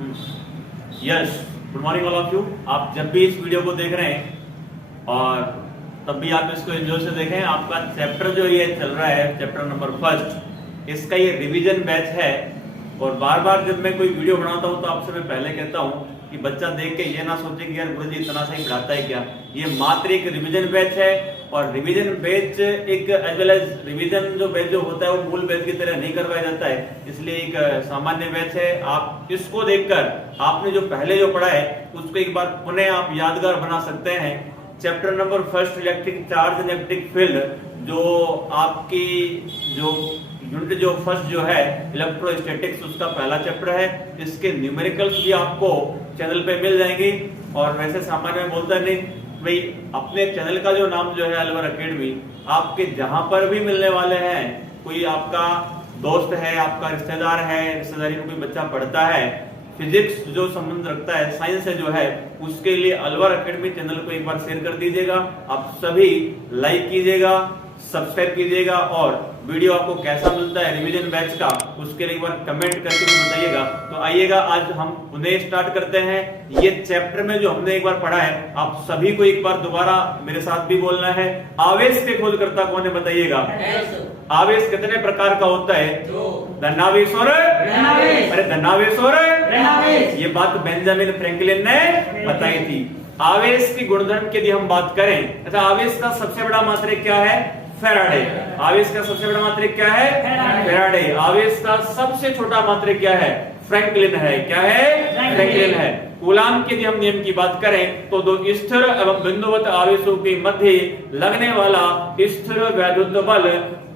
Yes, good morning all of you. आप जब भी इस वीडियो को देख रहे हैं और तब भी आप इसको एंजॉय से देखें। आपका चैप्टर जो ये चल रहा है, चैप्टर नंबर 1, इसका ये रिवीजन बैच है। और बार बार जब मैं कोई वीडियो बनाता हूँ तो आपसे मैं पहले कहता हूँ कि बच्चा देख के ये ना सोचे कि यार गुरुजी इतना सही पढ़ाता है क्या। ये मात्र एक रिवीजन बैच है और रिवीजन बैच एक एज वेल एज रिवीजन जो बैच जो होता है वो मूल बैच की तरह नहीं करवाया जाता है, इसलिए एक सामान्य बैच है। आप इसको देखकर आपने जो पहले जो पढ़ा है उसको एक बार पुनः आप यादगार बना सकते हैं। Chapter number 1 electric charge and electric field, जो आपकी जो यूनिट जो फर्स्ट जो है इलेक्ट्रोस्टैटिक्स, उसका पहला चैप्टर है। इसके न्यूमेरिकल्स भी आपको चैनल पे मिल जाएंगे। और वैसे सामान्य में बोलता नहीं भाई, अपने चैनल का जो नाम जो है अलवर एकेडमी, आपके जहां पर भी मिलने वाले हैं, कोई आपका दोस्त है, आपका रिश्तेदार है, रिश्तेदारी में कोई बच्चा पढ़ता है, फिजिक्स जो संबंध रखता है, साइंस से जो है, उसके लिए अलवर एकेडमी चैनल को एक बार शेयर कर दीजिएगा। आप सभी लाइक कीजिएगा, सब्सक्राइब कीजिएगा और वीडियो आपको कैसा मिलता है रिवीजन बैच का उसके लिए एक बार कमेंट करके बताइएगा। तो आइएगा, आज हम उन्हें स्टार्ट करते हैं। ये चैप्टर में जो हमने एक बार पढ़ा है, आप सभी को एक बार दोबारा मेरे साथ भी बोलना है। आवेश के खोजकर्ता कौन है बताइएगा। आवेश कितने प्रकार का होता है? धनावेश और अरे धनावेश और ये बात बेंजामिन फ्रैंकलिन ने बताई थी। आवेश की गुणधर्म की यदि हम बात करें, अच्छा आवेश का सबसे बड़ा मात्रक क्या है? फैराडे। आवेश का सबसे बड़ा मात्रक क्या है? फैराडे। आवेश का सबसे छोटा मात्रक क्या है? फ्रैंकलिन है। क्या है? फ्रैंकलिन है। कूलाम के यदि हम नियम की बात करें तो दो स्थिर एवं बिंदुवत आवेशों के मध्य लगने वाला स्थिर वैद्युत बल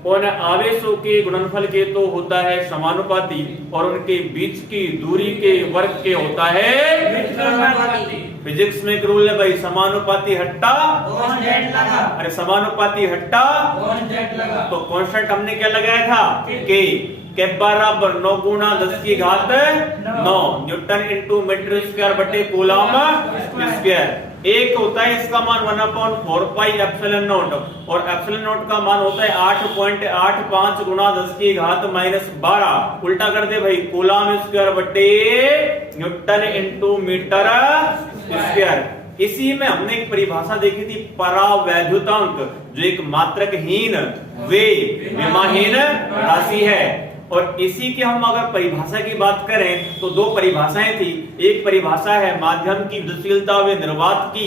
उन आवेशों के गुणनफल के तो होता है समानुपाती और उनके बीच की दूरी के वर्ग के होता है। फिजिक्स में एक रूल है भाई, समानुपाती हट्टा अरे समानुपाती हट्टा तो कांस्टेंट हमने क्या लगाया था के बराबर 9 गुना 10 की घात 9 न्यूटन इंटू मीटर स्क्वायर बटे कूलम स्क्वायर। एक होता है इसका मान 1/4 पाई एप्सिलॉन नॉट और एप्सिलॉन नॉट का मान होता है 8.85 गुना 10 की घात -12। उल्टा कर दे भाई, कूलम स्क्वायर बटे न्यूटन इंटू मीटर स्क्वायर। इसी में हमने एक परिभाषा देखी थी, परावैद्युतांक, जो एक मात्रकहीन विमाहीन राशि है। और इसी के हम अगर परिभाषा की बात करें तो दो परिभाषाएं थी। एक परिभाषा है माध्यम की विद्युतशीलता व निर्वात की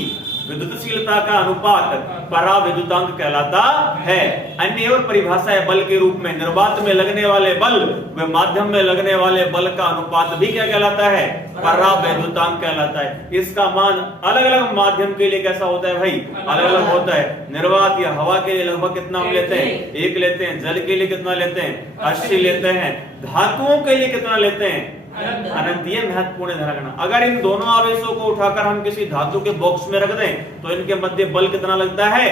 विद्युतशीलता का अनुपात परावैद्युतांक कहलाता है। अन्य और परिभाषा है बल के रूप में, निर्वात में लगने वाले बल व माध्यम में लगने वाले बल का अनुपात भी क्या कहलाता है? परावैद्युतांक कहलाता है। इसका मान अलग अलग माध्यम के लिए कैसा होता है भाई? अलग अलग होता है। निर्वात या हवा के लिए लगभग कितना हम लेते हैं? 1 लेते हैं। जल के लिए कितना लेते हैं? 80 लेते हैं। धातुओं के लिए कितना लेते हैं? अनंत। ये महत्वपूर्ण ध्यान रखना। अगर इन दोनों आवेशों को उठाकर हम किसी धातु के बॉक्स में रख दें तो इनके मध्य बल कितना लगता है?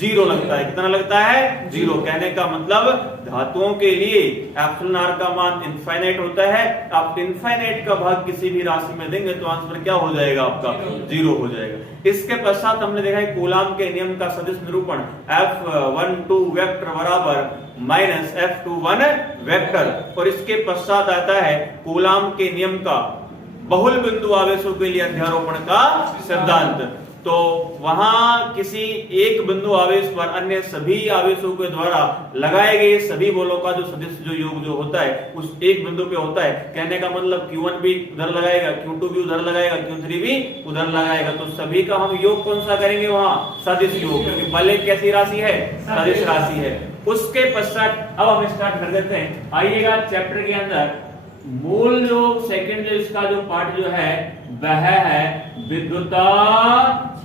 0 लगता है। कितना लगता है? 0। कहने का मतलब धातुओं के लिए एप्सिलॉन आर का मान इनफाइनाइट होता है। आप इनफाइनाइट का भाग किसी भी राशि में देंगे तो आंसर क्या हो जाएगा? आपका 0 हो जाएगा। इसके पश्चात हमने देखा है कूलाम के नियम का सदिश निरूपण F12 वेक्टर बराबर -F21 वेक्टर। और इसके पश्चात आता है कूलाम के नियम का बहुल बिंदु आवेशों के लिए अध्यारोपण का सिद्धांत। तो वहां किसी एक बिंदु आवेश पर अन्य सभी आवेशों के द्वारा लगाए गए सभी बलों का जो सदिश जो योग जो होता है उस एक बिंदु पे होता है। कहने का मतलब Q1 भी उधर लगाएगा, Q2 भी उधर लगाएगा, Q3 भी उधर लगाएगा। तो सभी का हम योग कौन सा करेंगे? वहां सदिश योग, क्योंकि बल एक कैसी राशि है? सदिश राशि है। उसके पश्चात अब हम स्टार्ट कर देते हैं। आइएगा चैप्टर के अंदर मूल जो सेकंड जो इसका जो पार्ट जो है वह है विद्युत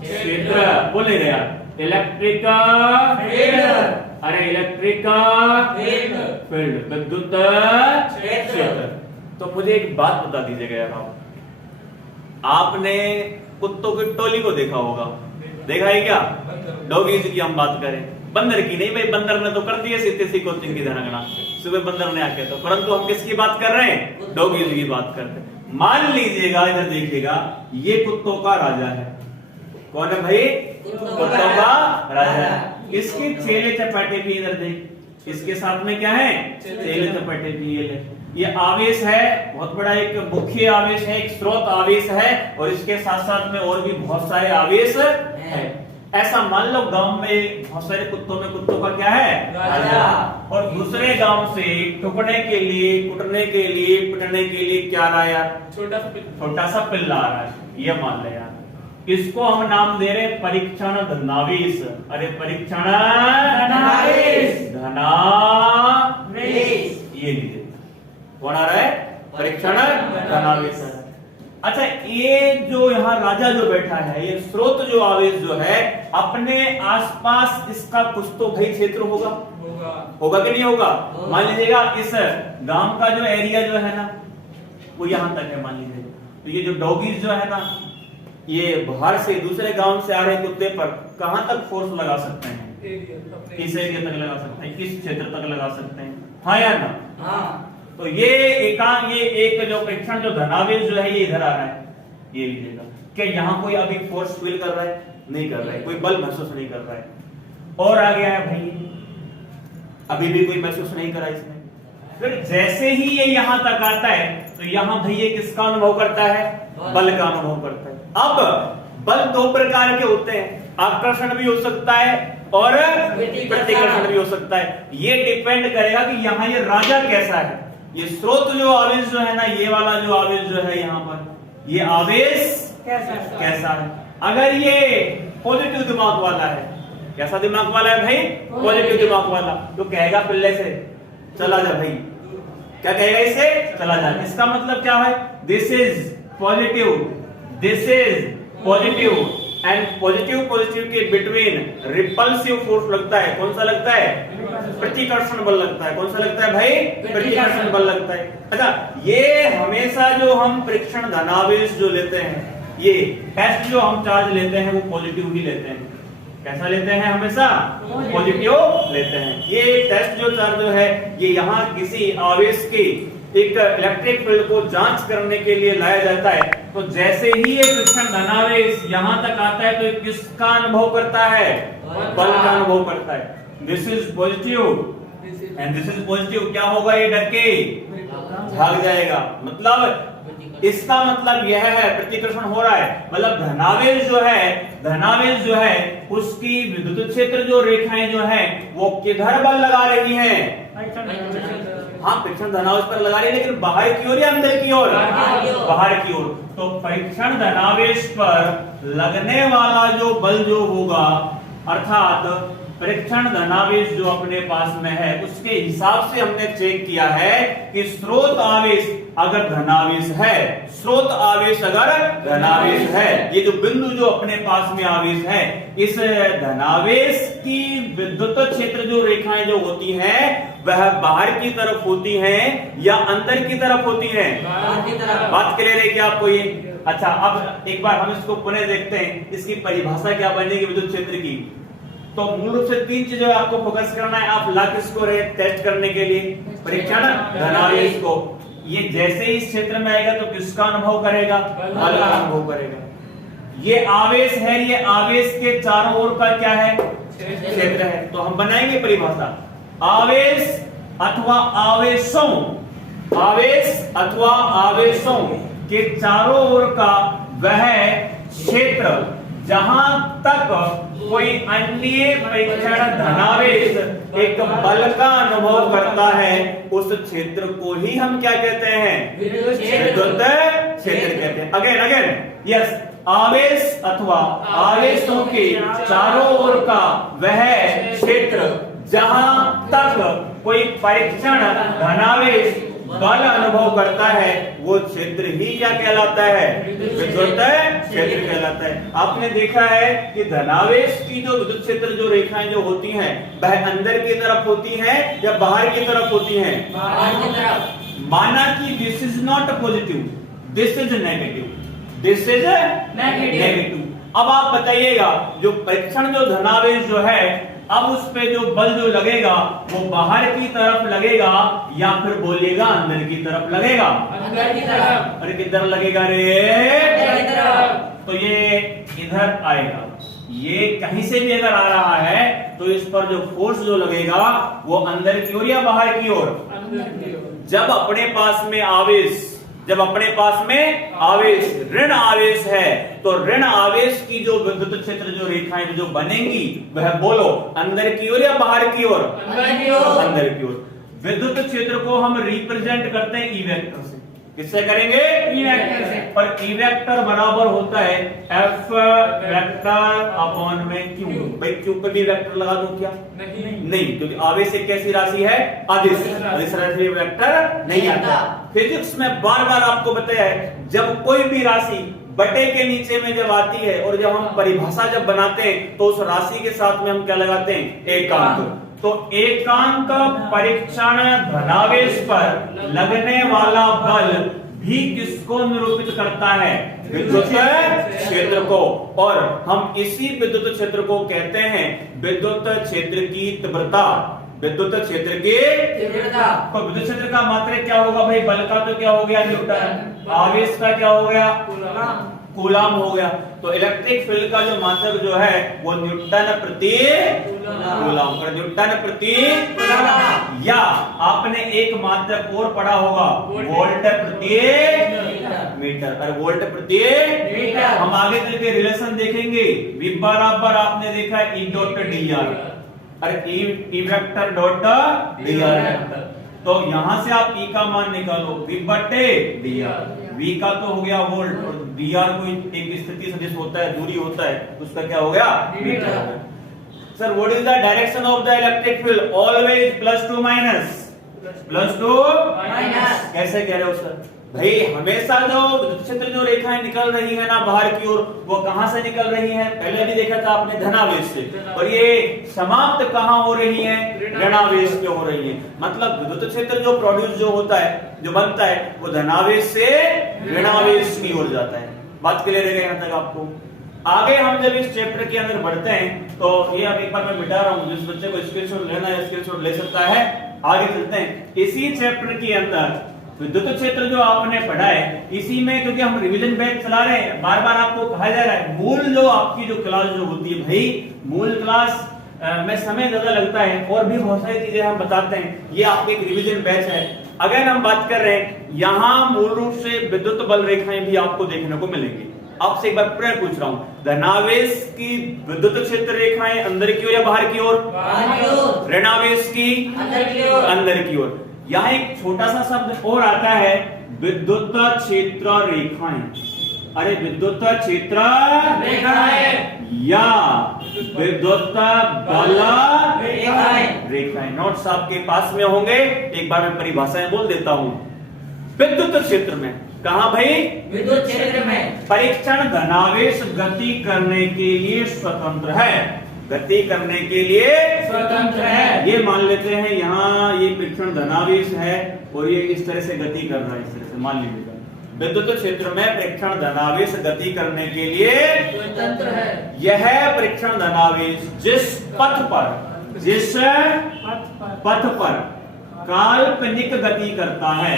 क्षेत्र। बोले गया इलेक्ट्रिक फील्ड। अरे इलेक्ट्रिक फील्ड विद्युत क्षेत्र। तो मुझे एक बात बता दीजिएगा यार, आपने कुत्तों की टोली को देखा होगा, देखा है क्या? डॉगीज की हम बात करें, बंदर की नहीं भाई, बंदर ने तो कर दिया सीधी कोचिंग की धनगणना सुबह बंदर ने आके, तो परंतु हम किसकी बात कर रहे हैं? डॉगीज की बात करते हैं। मान लीजिएगा, इधर देखिएगा, ये कुत्तों का राजा है। कौन है भाई? कुत्तों का राजा है। इसके छेले चपाटे भी इधर देख, इसके साथ में क्या है? छेले चपाटे भी ये ले। ये आवेश है, बहुत बड़ा एक मुख्य आवेश है, एक स्रोत आवेश है, और इसके साथ साथ में और भी बहुत सारे आवेश है। ऐसा मान लो गांव में बहुत सारे कुत्तों में कुत्तों का क्या है, राजा, और दूसरे गांव से टुकड़े के लिए, कुटने के लिए, पिटने के लिए क्या आ रहा है यार, छोटा सा पिल्ला आ रहा है, ये मान ले यार। इसको हम नाम दे रहे परीक्षण धनावेश। अरे परीक्षण धनावेश, ये नहीं देता, कौन आ रहा है, परीक्षण धनावेश। अच्छा, ये जो यहाँ राजा जो बैठा है, ये स्रोत जो आवेश जो है, अपने आसपास इसका कुछ तो भाई क्षेत्र होगा, होगा कि नहीं होगा। मान लीजिएगा इस गांव का जो एरिया जो है ना, वो यहाँ तक है मान लीजिएगा, तो ये जो डॉगीज जो है ना, ये बाहर से दूसरे गांव से आ रहे कुत्ते पर कहां तक फोर्स लगा सकते हैं, किस एरिया तक लगा सकते हैं, किस क्षेत्र तक लगा सकते हैं, हाँ या ना। हाँ। तो ये एक जो परीक्षण जो धनावेश जो है, ये इधर आ रहा है, ये लीजिएगा कि यहाँ कोई अभी फोर्स फील कर रहा है, नहीं कर रहा है, कोई बल महसूस नहीं कर रहा है, और आ गया है भाई, अभी भी कोई महसूस नहीं करा इसने। फिर जैसे ही ये यहाँ तक आता है, तो यहाँ भाई ये किसका अनुभव करता है, बल का अनुभव करता है। अब बल दो प्रकार के होते हैं, आकर्षण भी हो सकता है और प्रतिकर्षण भी हो सकता है। ये डिपेंड करेगा कि यहाँ ये राजा कैसा है, ये स्रोत जो आवेश जो है ना, ये वाला जो आवेश जो है यहाँ पर, ये आवेश कैसा है। अगर ये पॉजिटिव दिमाग वाला है, कैसा दिमाग वाला है भाई, पॉजिटिव दिमाग वाला, तो कहेगा पिल्ले से चला जा भाई, क्या कहेगा इसे, चला जा। इसका मतलब क्या है, this is positive, this is positive, and positive के बिटवीन रिपल्सिव फोर्स लगता है, कौन सा लगता है, प्रतिकर्षण बल लगता है। कौन सा लगता है भाई, प्रतिकर्षण बल लगता है। अच्छा, ये हमेशा जो हम परीक्षण धनावेश जो लेते हैं, ये टेस्ट जो हम चार्ज लेते हैं, वो पॉजिटिव ही लेते हैं। कैसा लेते हैं, हमेशा पॉजिटिव लेते हैं। ये टेस्ट जो चार्ज जो है, ये यहाँ किसी आवेश की एक इलेक्ट्रिक फील्ड को जांच करने के लिए लाया जाता है। तो जैसे ही ये परीक्षण धनावेश यहाँ तक आता है, तो ये किसका अनुभव करता है, बल का अनुभव करता है। This is positive and this is positive, क्या होगा, ये डर के भाग जाएगा। मतलब इसका मतलब यह है, प्रतिकर्षण हो रहा है, मतलब धनावेश जो है उसकी विद्युत क्षेत्र जो रेखाएं जो है, वो किधर बल लगा रही हैं, हाँ परीक्षण धनावेश पर लगा रही है, लेकिन बाहर की ओर या अंदर की ओर, बाहर की ओर। तो परीक्षण धनावेश पर लगने वाला जो बल जो होगा, अर्थात परीक्षण धनावेश जो अपने पास में है, उसके हिसाब से हमने चेक किया है कि स्रोत आवेश अगर धनावेश है, स्रोत आवेश अगर धनावेश है, ये जो बिंदु जो अपने पास में आवेश है, इस धनावेश की विद्युत क्षेत्र जो रेखाएं जो होती हैं, वह बाहर की तरफ होती हैं या अंदर की तरफ होती हैं, बात क्लियर है क्या आपको ये। अच्छा, अब एक बार हम इसको पुनः देखते हैं, इसकी परिभाषा क्या बनेगी विद्युत क्षेत्र की। तो मूल रूप से तीन चीजें आपको फोकस करना है, आप ला किसको रहे टेस्ट करने के लिए, परीक्षण धनावेश को। ये जैसे ही इस क्षेत्र में आएगा तो किसका अनुभव करेगा, बल का अनुभव करेगा। ये आवेश है, ये आवेश के चारों ओर का क्या है, क्षेत्र है। तो हम बनाएंगे परिभाषा, आवेश अथवा आवेशों, आवेश अथवा आवेशों के चारों ओर का वह क्षेत्र जहां तक कोई अन्य परीक्षण धनावेश एक बल का अनुभव करता है, उस क्षेत्र को ही हम क्या कहते हैं, विद्युत क्षेत्र कहते हैं। अगेन यस, आवेश अथवा आवेशों के चारों ओर का वह क्षेत्र जहां तक कोई परीक्षण धनावेश बल अनुभव करता है, वो क्षेत्र ही क्या कहलाता है, विद्युत क्षेत्र कहलाता है। आपने देखा है कि धनावेश की जो विद्युत क्षेत्र जो रेखाएं जो होती हैं, वह अंदर की तरफ होती हैं या बाहर की तरफ होती हैं, बाहर की तरफ। माना कि this is not positive, this is negative, this is negative. अब आप बताइएगा, जो परीक्षण जो धनावेश जो है, अब उस पे जो बल जो लगेगा, वो बाहर की तरफ लगेगा या फिर बोलिएगा अंदर की तरफ लगेगा, अंदर की तरफ। अरे किधर लगेगा रे, तो ये इधर आएगा। ये कहीं से भी अगर आ रहा है, तो इस पर जो फोर्स जो लगेगा, वो अंदर की ओर या बाहर की ओर, अंदर की ओर। जब अपने पास में आवेश ऋण आवेश है तो ऋण आवेश की जो विद्युत क्षेत्र जो रेखाएं जो बनेंगी वह बोलो अंदर की ओर या बाहर की ओर? अंदर की ओर। विद्युत क्षेत्र को हम रिप्रेजेंट करते हैं ई वेक्टर से। किससे करेंगे? ई वेक्टर से। और ई वेक्टर बराबर होता है एफ वेक्टर अपॉन में क्यू। भाई क्यू पे भी वेक्टर लगा दूं क्या? नहीं, क्योंकि आवेश एक कैसी राशि है? अदिश राशि वेक्टर नहीं आता। फिजिक्स में बार बार आपको बताया है, जब कोई भी राशि बटे के नीचे में जब आती है और जब हम परिभाषा जब बनाते हैं तो उस राशि के साथ में हम क्या लगाते हैं? एकांक। तो एकांक परीक्षण धनावेश पर लगने वाला बल भी किसको निरूपित करता है? विद्युत क्षेत्र को। और हम इसी विद्युत क्षेत्र को कहते हैं विद्युत क्षेत्र की तीव्रता। विद्युत क्षेत्र की तीव्रता। तो विद्युत क्षेत्र का मात्रक क्या होगा भाई? बल का तो क्या हो गया? न्यूटन। आवेश का क्या हो गया? कूलम हो गया। तो इलेक्ट्रिक फील्ड का जो मात्रक जो है वो न्यूटन प्रति कूलम। और न्यूटन प्रति कूलम, या आपने एक मात्रक और पढ़ा होगा वोल्ट प्रति मीटर। और वोल्ट प्रति मीटर हम आगे चल के रिलेशन देखेंगे। V बराबर आपने देखा E डॉट dr और E वेक्टर डॉट dr। तो यहां से आप E का मान निकालो V बटे dr। V का तो हो गया वोल्ट और dr कोई एक स्थिति सदिश होता है, दूरी होता है, उसका क्या हो गया? मीटर हो गया। Sir what is the direction of the electric field? Always plus two minus. कैसे कह रहे हो सर? भाई हमेशा जो विद्युत क्षेत्र जो रेखाएं निकल रही है ना बाहर की ओर, वो कहां से निकल रही हैं? पहले भी देखा था आपने धनावेश से। और ये समाप्त कहां हो रही है? ऋणावेश से हो रही है। मतलब विद्युत क्षेत्र जो प्रोड्यूस जो होता है, जो बनता है, वो धनावेश से ऋणावेश की ओर जाता है। बात क्लियर है यहाँ तक आपको? आगे हम जब इस चैप्टर के अंदर बढ़ते हैं तो ये अब एक बार मैं मिटा रहा हूं, जिस बच्चे को स्क्रीनशॉट लेना है स्क्रीनशॉट ले सकता है। आगे चलते हैं। इसी चैप्टर के अंदर विद्युत क्षेत्र जो आपने पढ़ा है, इसी में क्योंकि हम रिवीजन बैच चला रहे हैं, बार बार आपको कहा जा रहा है मूल जो आपकी जो क्लास जो होती है, भाई मूल क्लास में समय ज्यादा लगता है और भी बहुत सारी चीजें हम बताते हैं। ये आपके एक रिवीजन बैच है। अगर हम बात कर रहे हैं, यहाँ मूल रूप से विद्युत बल रेखाएं भी आपको देखने को मिलेंगी। आपसे एक बार प्रश्न पूछ रहा हूं, धनावेश की विद्युत क्षेत्र रेखाएं अंदर की ओर या बाहर की ओर? ऋणावेश की अंदर की ओर। यहाँ एक छोटा सा शब्द और आता है विद्युत क्षेत्र रेखाएं। अरे विद्युत क्षेत्र रेखाएं या विद्युत बल रेखाएं। नोट्स आपके पास में होंगे। एक बार मैं परिभाषाएं बोल देता हूं। विद्युत क्षेत्र में, कहा भाई? विद्युत क्षेत्र में परीक्षण धनावेश गति करने के लिए स्वतंत्र है। गति करने के लिए स्वतंत्र है। ये मान लेते हैं यहाँ ये परीक्षण धनावेश है और ये इस तरह से गति कर रहा है, इस तरह से मान लीजिएगा। विद्युत क्षेत्र में परीक्षण धनावेश गति करने के लिए स्वतंत्र है। यह परीक्षण धनावेश जिस पथ पर काल्पनिक गति करता है,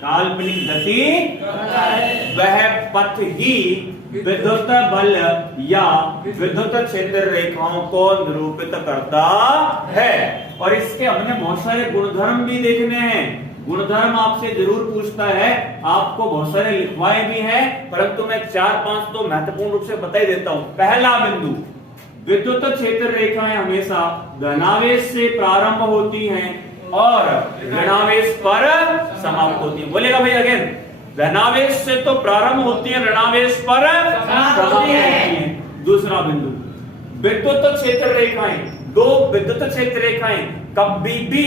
काल्पनिक गति करता है, वह पथ ही विद्युत बल या विद्युत क्षेत्र रेखाओं को निरूपित करता है। और इसके हमने बहुत सारे गुणधर्म भी देखने हैं। गुणधर्म आपसे जरूर पूछता है, आपको बहुत सारे लिखवाए भी हैं, परंतु मैं 4-5 तो महत्वपूर्ण रूप से बता ही देता हूं। पहला बिंदु, विद्युत क्षेत्र रेखाएं हमेशा धनावेश से प्रारंभ होती हैं और ऋणावेश पर समाप्त होती हैं। बोलेगा भाई अगेन, धनावेश से तो प्रारंभ होती है, ऋणावेश पर समाप्त होती है। दूसरा बिंदु, विद्युत क्षेत्र रेखाएं, दो विद्युत क्षेत्र रेखाएं कभी भी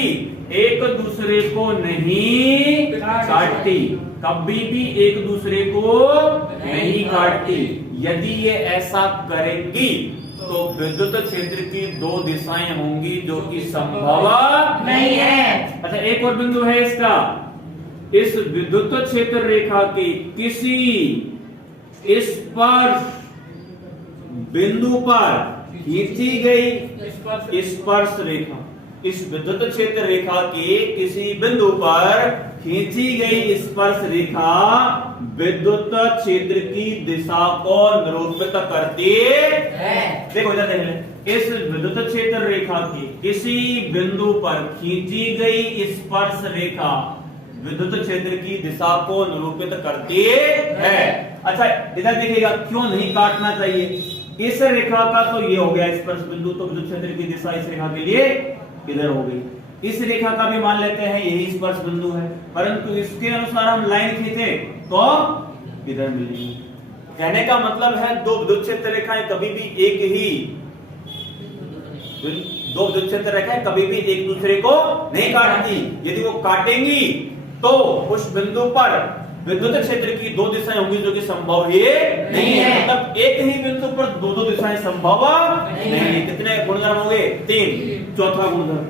एक दूसरे को नहीं काटती, कभी भी एक दूसरे को नहीं काटती। यदि ये ऐसा करेंगी तो विद्युत क्षेत्र की दो दिशाएं होंगी जो कि संभव नहीं है। अच्छा एक और बिंदु है इसका, इस विद्युत क्षेत्र रेखा की किसी स्पर्श बिंदु पर खींची गई स्पर्श रेखा, इस विद्युत क्षेत्र रेखा के किसी बिंदु पर खींची गई स्पर्श रेखा विद्युत क्षेत्र की दिशा को निरूपित करती है। देखो इधर देख ले, इस विद्युत क्षेत्र रेखा की किसी बिंदु पर खींची गई स्पर्श रेखा विद्युत क्षेत्र की दिशा को निरूपित करती है। अच्छा इधर देखिएगा, क्यों नहीं काटना चाहिए? इस रेखा का तो ये हो गया स्पर्श बिंदु, तो विद्युत क्षेत्र की दिशा इस रेखा के लिए इधर हो गई। इस रेखा का भी मान लेते हैं यही स्पर्श बिंदु है, परंतु इसके अनुसार हम लाइन खींचे तो इधर मिलेगी। कहने का मतलब है दो विद्युत क्षेत्र रेखाएं कभी भी एक ही दो विद्युत क्षेत्र रेखाएं कभी भी एक दूसरे को नहीं काटती। यदि वो काटेंगी तो उस बिंदु पर विद्युत क्षेत्र की दो दिशाएं होंगी जो कि संभव ही नहीं है। मतलब एक ही बिंदु पर दो दो दिशाएं संभव नहीं है। कितने गुणधर्म हो गए? 3। चौथा गुणधर्म,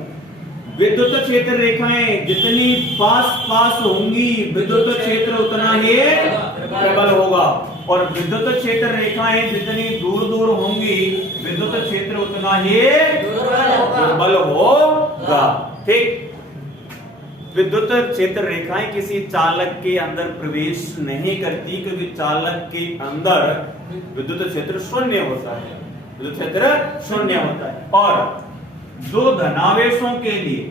विद्युत क्षेत्र रेखाएं जितनी पास पास होंगी विद्युत क्षेत्र उतना ही प्रबल होगा, और विद्युत क्षेत्र रेखाएं जितनी दूर दूर होंगी विद्युत क्षेत्र उतना ही दुर्बल होगा। ठीक, विद्युत क्षेत्र रेखाएं किसी चालक के अंदर प्रवेश नहीं करती, क्योंकि चालक के अंदर विद्युत क्षेत्र शून्य होता है, विद्युत क्षेत्र शून्य होता है। और दो धनावेशों के लिए,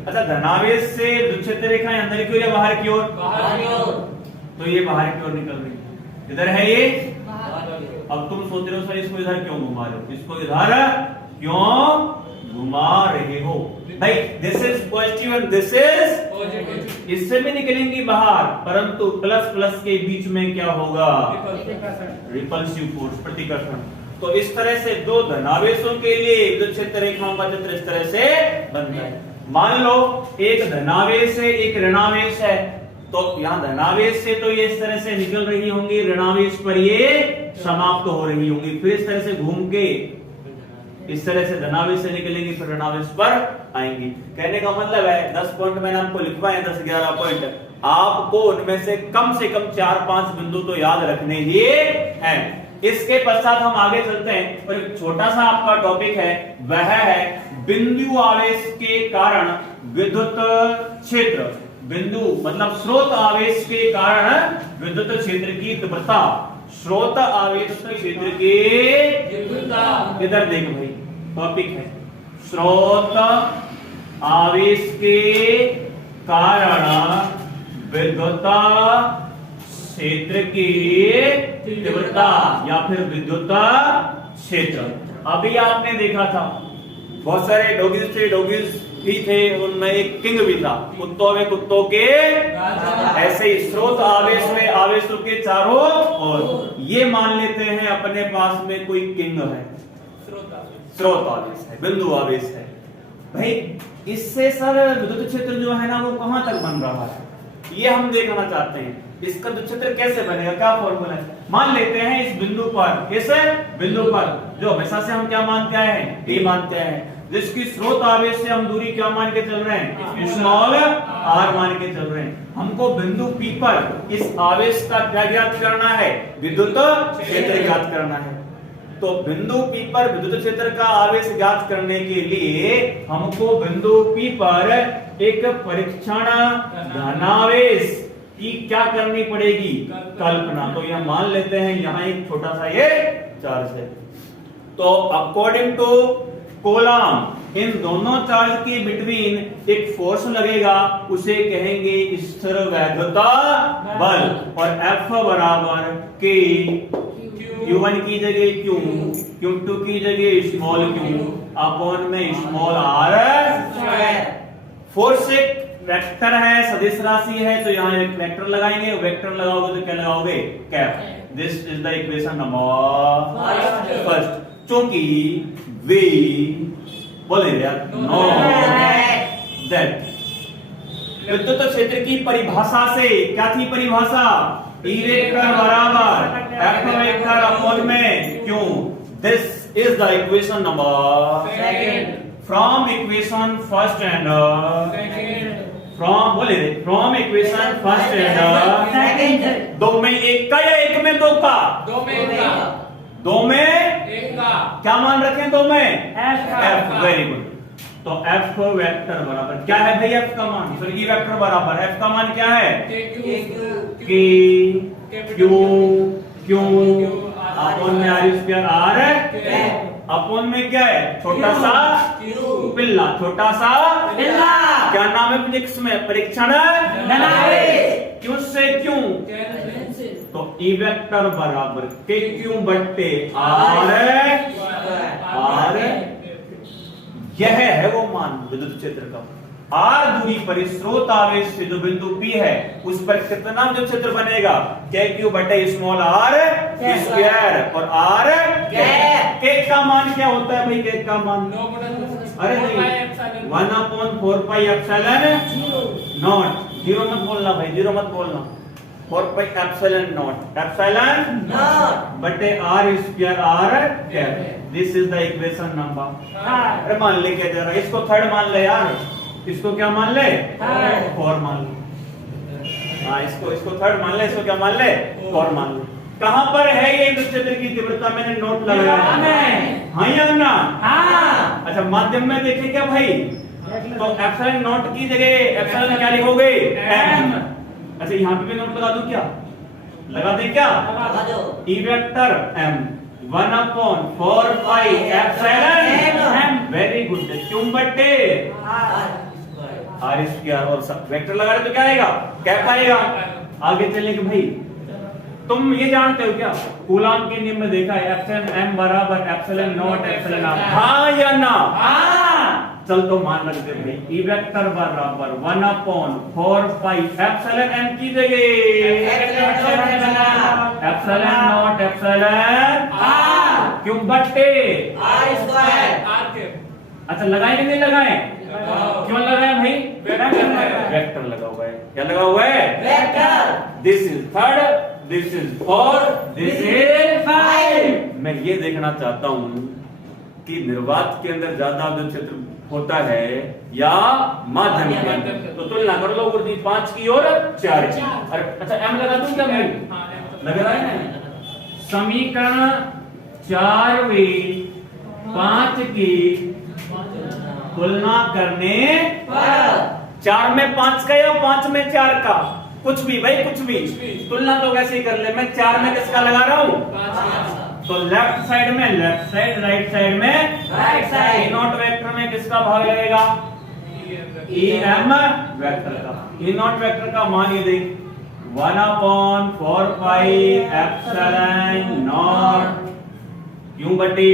अच्छा धनावेश से विद्युत क्षेत्र रेखाएं अंदर की ओर या बाहर की ओर? तो ये बाहर की ओर निकल रही, इधर है ये। अब तुम सोच रहे हो सर इसको इधर क्यों घुमा रहे हो, इसको इधर क्यों घुमा रहे हो? भाई this is positive and this is, इससे भी निकलेंगी बाहर, परंतु प्लस प्लस के बीच में क्या होगा? रिपल्सिव फोर्स, प्रतिकर्षण। तो इस तरह से दो धनावेशों के लिए विद्युत क्षेत्र रेखाओं का चित्र इस तरह से बनता है। मान लो एक धनावेश है एक ऋणावेश है, तो यहाँ धनावेश से तो ये इस तरह से निकल रही होंगी, ऋणावेश पर ये समाप्त हो रही होंगी, फिर इस तरह से घूम के इस तरह से धनावेश से निकलेंगी, फिर ऋणावेश पर आएंगी। कहने का मतलब है 10 पॉइंट मैंने आपको लिखवाए, 10-11 पॉइंट, आपको उनमें से कम 4-5 बिंदु तो याद रखने ही हैं। इसके पश्चात हम आगे चलते हैं और एक छोटा सा आपका टॉपिक है, वह है बिंदु आवेश के कारण विद्युत क्षेत्र। बिंदु मतलब स्रोत आवेश के कारण विद्युत क्षेत्र की तीव्रता, स्रोत आवेश क्षेत्र की इधर देख भाई टॉपिक है, स्रोत आवेश के कारण विद्युत क्षेत्र की तीव्रता या फिर विद्युत क्षेत्र। अभी आपने देखा था बहुत सारे डॉगीज थे, डॉगीज भी थे, उनमें एक किंग भी था, कुत्तों में कुत्तों के ऐसे ही स्रोत आवेश में आवेशों के चारों ओर। ये मान लेते हैं अपने पास में कोई किंग है, स्रोत आवेश है, बिंदु आवेश है। भाई इससे सर विद्युत क्षेत्र जो है ना वो कहां तक बन रहा है ये हम देखना चाहते हैं। इसका विद्युत क्षेत्र कैसे बनेगा, क्या फॉर्मूला है? मान लेते हैं इस बिंदु पर, इस बिंदु पर जो हमेशा से हम क्या मानते आए हैं? डी मानते हैं, जिसकी स्रोत आवेश से हम दूरी क्या मान के चल रहे हैं? स्मॉल r मान के चल रहे हैं। हमको बिंदु P पर इस आवेश का क्या ज्ञात करना है? विद्युत क्षेत्र ज्ञात करना है। तो बिंदु P पर विद्युत क्षेत्र का आवेश ज्ञात करने के लिए हमको बिंदु P पर एक परीक्षण धनावेश की क्या करनी पड़ेगी? कल्पना। तो यह मान लेते हैं यहाँ एक छोटा सा ये चार्ज है, तो अकॉर्डिंग टू कोलॉम इन दोनों चार्ज के बिटवीन एक फोर्स लगेगा, उसे कहेंगे स्थिर वैधता बल, और F बराबर K, Q1 की जगह Q, Q2 की जगह स्मॉल q अपॉन में स्मॉल r। फोर्स एक वेक्टर है, सदिश राशि है, तो यहाँ एक वेक्टर लगाएंगे, वेक्टर लगाओगे तो क्या लगाओगे? Cap. This is the equation number first. चूंकि वी बोले नो दैट विद्युत क्षेत्र की परिभाषा से क्या थी परिभाषा? E वेक्टर बराबर F वेक्टर अपॉन में Q। This is the equation number second. From equation first and from equation first and second, दो में एक का या एक में दो का? दो में एक का। दो में एक का। क्या मान रखें दो में? F। Very good. तो F वेक्टर बराबर क्या है भाई? F का मान, सॉरी E वेक्टर बराबर F का मान क्या है? K Q Q अपॉन में R स्क्वायर R, अपॉन में क्या है? छोटा सा पिल्ला, छोटा सा पिल्ला, क्या नाम है फिजिक्स में? परीक्षण क्यों से क्यों? तो ई वेक्टर बराबर के क्यों बट्टे आर। यह है वो मान विद्युत क्षेत्र का। आर दूरी पर स्रोत आवेश से जो बिंदु P है उस पर कितना विद्युत क्षेत्र बनेगा? के क्यू बटे स्मॉल आर स्क्वायर और आर के का मान क्या होता है भाई? के का मान अरे नहीं 1/4 पाई एप्सिलॉन नॉट। जीरो मत बोलना भाई, जीरो मत बोलना। 4 पाई एप्सिलॉन नॉट बटे r square r cap. This is the equation number. अरे मान ले क्या जरा, इसको थर्ड मान ले यार। इसको क्या मान ले? 4 मान ले। हाँ इसको थर्ड मान ले, इसको क्या मान ले? 4 मान ले। कहां पर है ये विद्युत क्षेत्र की तीव्रता? मैंने नोट लगाया। हाँ या ना? अच्छा माध्यम में देखे क्या भाई? तो एप्सिलॉन नॉट की जगह एप्सिलॉन क्या लिखोगे? m। अच्छा यहाँ पे भी नोट लगा दूं क्या? लगा दे क्या? E vector m 1/4 pi epsilon m। Very good. क्यों बटे आर स्क्वायर और सब वेक्टर लगा रहे तो क्या आएगा? कैप आएगा। आगे चले कि भाई तुम ये जानते हो क्या? कूलॉम के नियम में देखा है एप्सिलॉन m बराबर एप्सिलॉन नॉट एप्सिलॉन r। हाँ या ना? चल तो मान रख दे भाई ई वेक्टर बराबर 1/4 पाई एप्सिलॉन m की जगह एप्सिलॉन नॉट एप्सिलॉन r क्यों बट्टे आर स्क्वायर। अच्छा लगाए कि नहीं लगाए? क्यों लगाए भाई? वेक्टर लगा हुआ है। क्या लगा हुआ है? Vector. This is third, this is four, this is 5। मैं ये देखना चाहता हूं कि निर्वात के अंदर ज्यादा विद्युत क्षेत्र होता है या माध्यम के अंदर। तो तुलना कर लो गुरुजी 5 की और 4 की। अरे अच्छा m लगा दूं क्या भाई? लग रहा है ना? समीकरण 4 5 की तुलना करने पर 4 में 5 का या 5 में 4 का? कुछ भी भाई, कुछ भी। तुलना तो वैसे ही कर ले। मैं 4 में किसका लगा रहा हूं? तो लेफ्ट साइड में लेफ्ट साइड, राइट साइड में राइट साइड। ई नॉट वेक्टर में किसका भाग लगेगा? ई एम वेक्टर का। ई नॉट वेक्टर का मान ये देख 1/4 पाई एप्सिलॉन नॉट क्यों बटे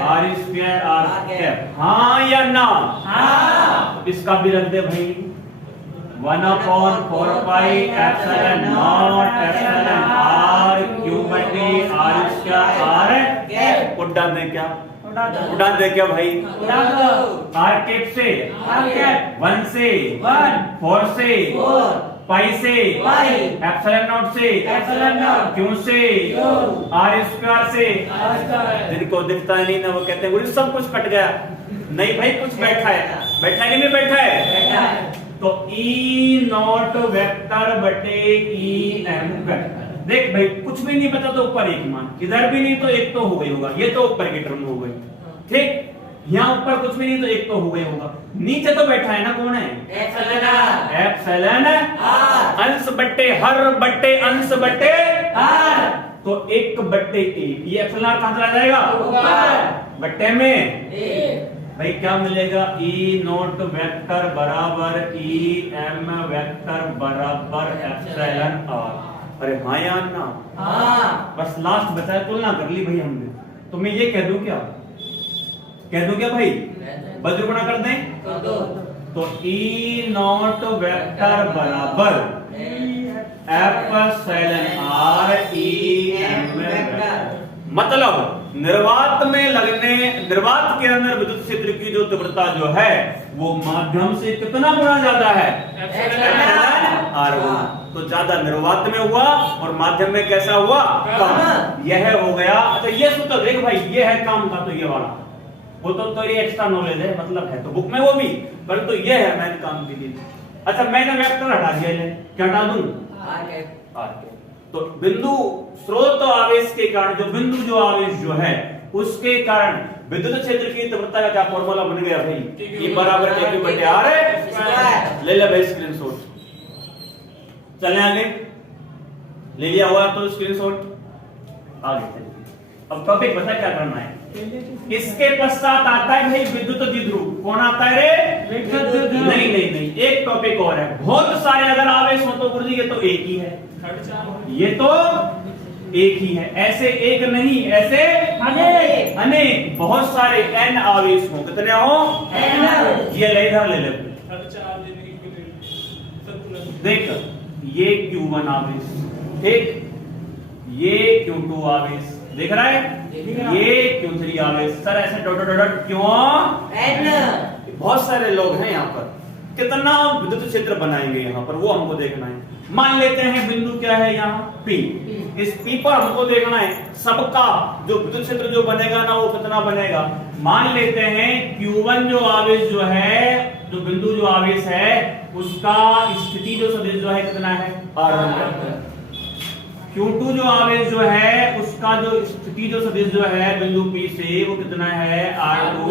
आर स्क्वायर आर कैप। हाँ या ना? हाँ। इसका भी रख दे भाई 1/4 pi epsilon naught epsilon r q बटे आर स्क्वायर आर कैप। उड़ा दे क्या? उड़ा दे क्या भाई? आर कैप से 1 से 4 से पाई से एप्सिलॉन नॉट से क्यों से आर स्क्वायर से। जिनको दिखता नहीं ना वो कहते हैं गुरु सब कुछ कट गया। नहीं भाई कुछ बैठा है। बैठा है कि नहीं बैठा है? तो ई नॉट वेक्टर बटे ई एम वेक्टर। देख भाई कुछ भी नहीं बचा तो ऊपर एक मान, इधर भी नहीं तो एक तो हो गई होगा। ये तो ऊपर की टर्म हो गई। ठीक, यहाँ ऊपर कुछ भी नहीं तो एक तो हो गई होगा। नीचे तो बैठा है ना, कौन है? एप्सिलॉन अंश बट्टे हर बट्टे अंश बट्टे हर। तो 1 बट्टे 1 ये एप्सिलॉन कहां चला जाएगा? ऊपर बट्टे में भाई क्या मिलेगा? ई नॉट वेक्टर बराबर ई एम वेक्टर बराबर एप्सिलॉन आर। अरे हाँ या ना? हाँ। बस लास्ट बचा है, तुलना कर ली भाई हमने। तो मैं ये कह दूं क्या? कह दूं क्या भाई? बज्र गुणा कर दें? कर दो। तो ई नॉट वेक्टर बराबर epsilon r E m vector. मतलब निर्वात में लगने, निर्वात के अंदर विद्युत क्षेत्र की जो तीव्रता जो है वो माध्यम से कितना गुना ज्यादा है? Epsilon r. तो ज्यादा निर्वात में हुआ और माध्यम में कैसा हुआ? कम। यह हो गया। अच्छा ये सूत्र देख भाई, ये है काम का। तो ये वाला वो तो ये एक्स्ट्रा नॉलेज है, मतलब है तो बुक में वो भी, परंतु ये है मैंने काम के लिए। अच्छा मैंने वेक्टर हटा दिया, क्या हटा दूं? आर के। तो बिंदु स्रोत आवेश के कारण जो बिंदु जो आवेश जो है उसके कारण विद्युत क्षेत्र की तीव्रता का क्या फॉर्मूला बन गया भाई? ये बराबर है Q बटे R है। ले ले भाई स्क्रीनशॉट। चलें आगे। ले लिया हुआ तो स्क्रीनशॉट। आगे चलिए। अब टॉपिक बता क्या करना है। इसके पश्चात आता है भाई विद्युत द्विध्रुव। कौन आता है रे? विद्युत द्विध्रुव। नहीं, एक टॉपिक और है। बहुत सारे अगर आवेश हो तो गुरुजी ये तो एक ही है, ये तो एक ही है। ऐसे एक नहीं, ऐसे अनेक। अनेक, बहुत सारे n आवेश हो। कितने हो? n। ये ले इधर ले ले। देख, ये Q1 आवेश, ठीक, ये Q2 आवेश, देख रहा है? ये Q3 आवेश। सर ऐसे डॉट डॉट डॉट क्यों? n। बहुत सारे लोग हैं यहाँ पर, कितना विद्युत क्षेत्र बनाएंगे यहाँ पर, वो हमको देखना है। मान लेते हैं बिंदु क्या है यहाँ P। इस P पर हमको देखना है सबका जो विद्युत क्षेत्र जो बनेगा ना वो कितना बनेगा। मान लेते हैं Q1 जो आवेश जो है, जो बिंदु जो आवेश है, उसका स्थिति जो सदिश जो है कितना है? R1। Q2 जो आवेश जो है उसका जो स्थिति जो सदिश जो है बिंदु P से वो कितना है? R2।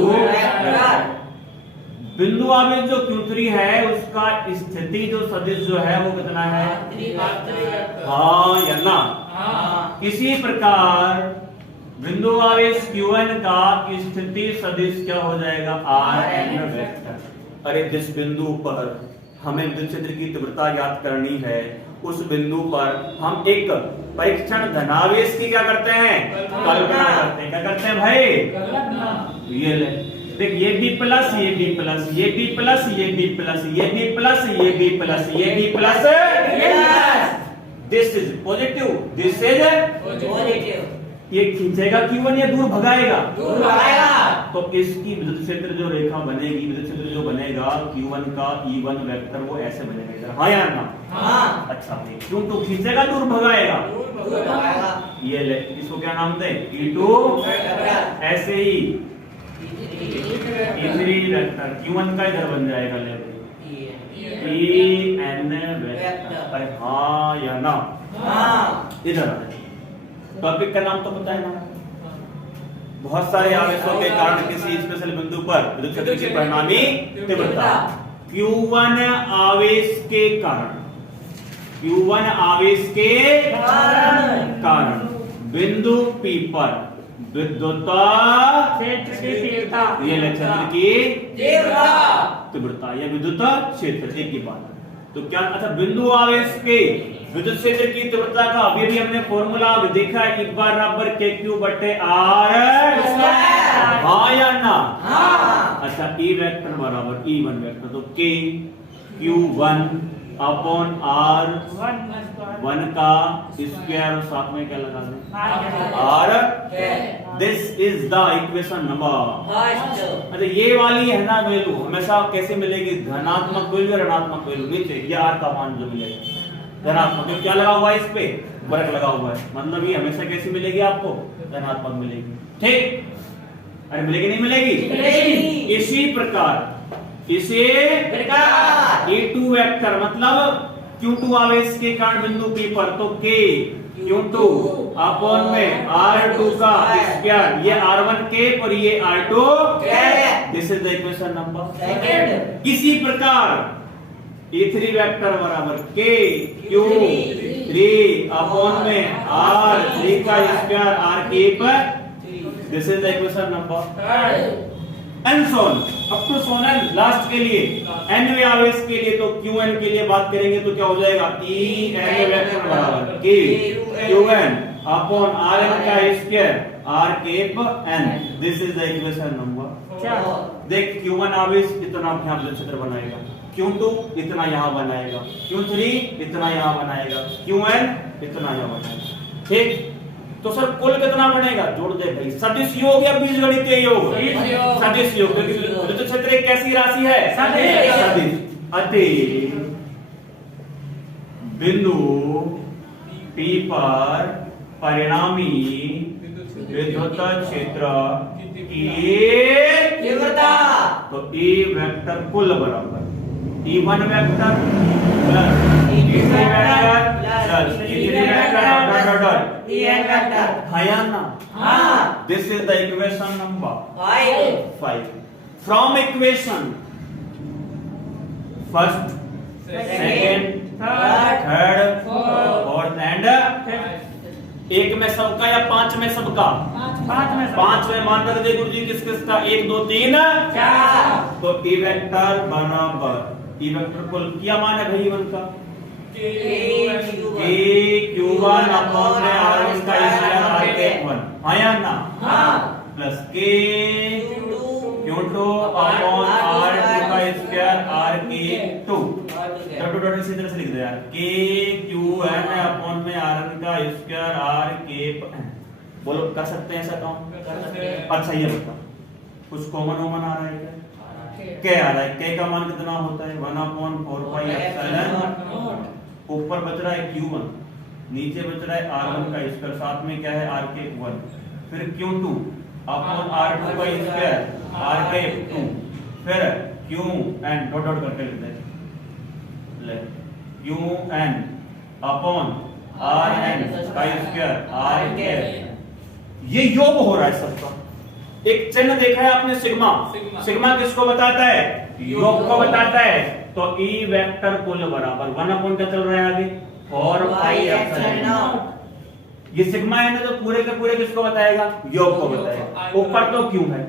बिंदु आवेश जो Q3 है उसका स्थिति जो सदिश जो है वो कितना है? हाँ या ना? इसी प्रकार बिंदु आवेश Q1 का स्थिति सदिश क्या हो जाएगा? Rn vector. अरे जिस बिंदु पर हमें विद्युत क्षेत्र की तीव्रता ज्ञात करनी है, उस बिंदु पर हम एक परीक्षण धनावेश की क्या करते हैं? कल्पना करते हैं। क्या करते हैं भाई? ये ले देख, ये B प्लस, ये B प्लस, ये B प्लस, ये B प्लस, ये B प्लस, ये B प्लस, ये B plus, this is positive, this is positive. ये खींचेगा Q1 या दूर भगाएगा? दूर भगाएगा। तो इसकी विद्युत क्षेत्र जो रेखा बनेगी, विद्युत क्षेत्र जो बनेगा Q1 का E1 वेक्टर वो ऐसे बनेगा इधर। हाँ या ना? हाँ। अच्छा, क्यों? तो खींचेगा दूर भगाएगा? दूर भगाएगा। ये ले, इसको क्या नाम दें? E2। ऐसे ही E3 वेक्टर Q1 का इधर बन जाएगा। ले En वेक्टर। अरे हाँ या ना? हाँ। इधर टॉपिक का नाम तो पता है ना? बहुत सारे आवेशों के कारण किसी स्पेशल बिंदु पर विद्युत क्षेत्र की परिणामी तीव्रता। Q1 आवेश के कारण, Q1 आवेश के कारण बिंदु P पर विद्युत क्षेत्र की तीव्रता। ये क्षेत्र की तीव्रता। तीव्रता या विद्युत क्षेत्र, एक ही बात है। तो क्या? अच्छा, बिंदु आवेश के विद्युत क्षेत्र की तीव्रता का अभी भी हमने फॉर्मूला देखा है, E बराबर KQ बटे R। हाँ या ना? हाँ। अच्छा, E वेक्टर बराबर E1 वेक्टर, तो K Q1 अपॉन R1 का स्क्वायर और साथ में क्या लगा दें? R। This is the equation number. अच्छा, ये वाली है ना वैल्यू हमेशा कैसे मिलेगी? धनात्मक वैल्यू या ऋणात्मक वैल्यू। नीचे ये R का मान जो मिलेगा धनात्मक, क्या लगा हुआ है? इस पे वर्ग लगा हुआ है, मतलब ये हमेशा कैसी मिलेगी आपको? धनात्मक मिलेगी। ठीक? अरे मिलेगी नहीं मिलेगी? इसी प्रकार इसे E2 वेक्टर मतलब Q2 आवेश के कारण बिंदु P पर, तो K Q2 अपॉन में R2 का स्क्वायर, ये R1 K और ये R2 K। This is the equation number. इसी प्रकार E3 वेक्टर बराबर K Q3 अपॉन में R3 का स्क्वायर R K पर, this is the equation number. And so on up to so on last के लिए nवें आवेश के लिए, तो Qn के लिए बात करेंगे तो क्या हो जाएगा? En वेक्टर बराबर K Qn अपॉन Rn का square R K n। This is the equation number. देख, Q1 आवेश इतना यहाँ विद्युत क्षेत्र बनाएगा, Q2 इतना यहाँ बनाएगा, Q3 इतना यहाँ बनाएगा, Qn इतना यहाँ बनाएगा। ठीक? तो सर कुल कितना बनेगा? जोड़ दे भाई, सदिश योग या बीजगणितीय योग? सदिश योग, क्योंकि विद्युत क्षेत्र एक कैसी राशि है? सदिश। अतः बिंदु P पर परिणामी विद्युत क्षेत्र की तीव्रता। तो E वेक्टर कुल बराबर E1 vector plus E2 vector plus E3 vector En vector. हाँ या ना? हाँ। This is the equation number 5। From equation first, second, third, fourth and एक में सबका या 5 में सबका? पांचवें मान कर दे गुरुजी किस किस का 1 2 3 4 तो ई वेक्टर बराबर ई वेक्टर को क्या मान है भाई इवन का Q1 Q1 अपॉन में R1 का स्क्वायर R के 1 हाँ या ना प्लस Q2 अपॉन R2 का स्क्वायर R के 2 डॉट इसी तरह से लिख दो यार Q1 अपॉन में R1 का स्क्वायर R के बोलो कर सकते हैं ऐसा काम अच्छा ये बता कुछ कॉमन वॉमन आ रहा है क्या आ रहा है k का मान कितना होता है 1/4 पाई एप्सिलॉन ऊपर बच रहा है Q1 नीचे बच रहा है R1 का स्क्वायर साथ में क्या है R के 1 फिर Q2 अपॉन R2 का स्क्वायर R के 2 फिर Qn डॉट डॉट करके लिख दे ले Qn अपॉन Rn का स्क्वायर R के ये योग हो रहा है सबका एक चिन्ह देखा है आपने सिग्मा सिग्मा किसको बताता है योग को बताता है तो E वेक्टर कुल बराबर 1 अपॉन क्या चल रहा है आगे 4 पाई एप्सिलॉन ये सिग्मा है ना तो पूरे के पूरे किसको बताएगा योग को बताएगा ऊपर तो Q है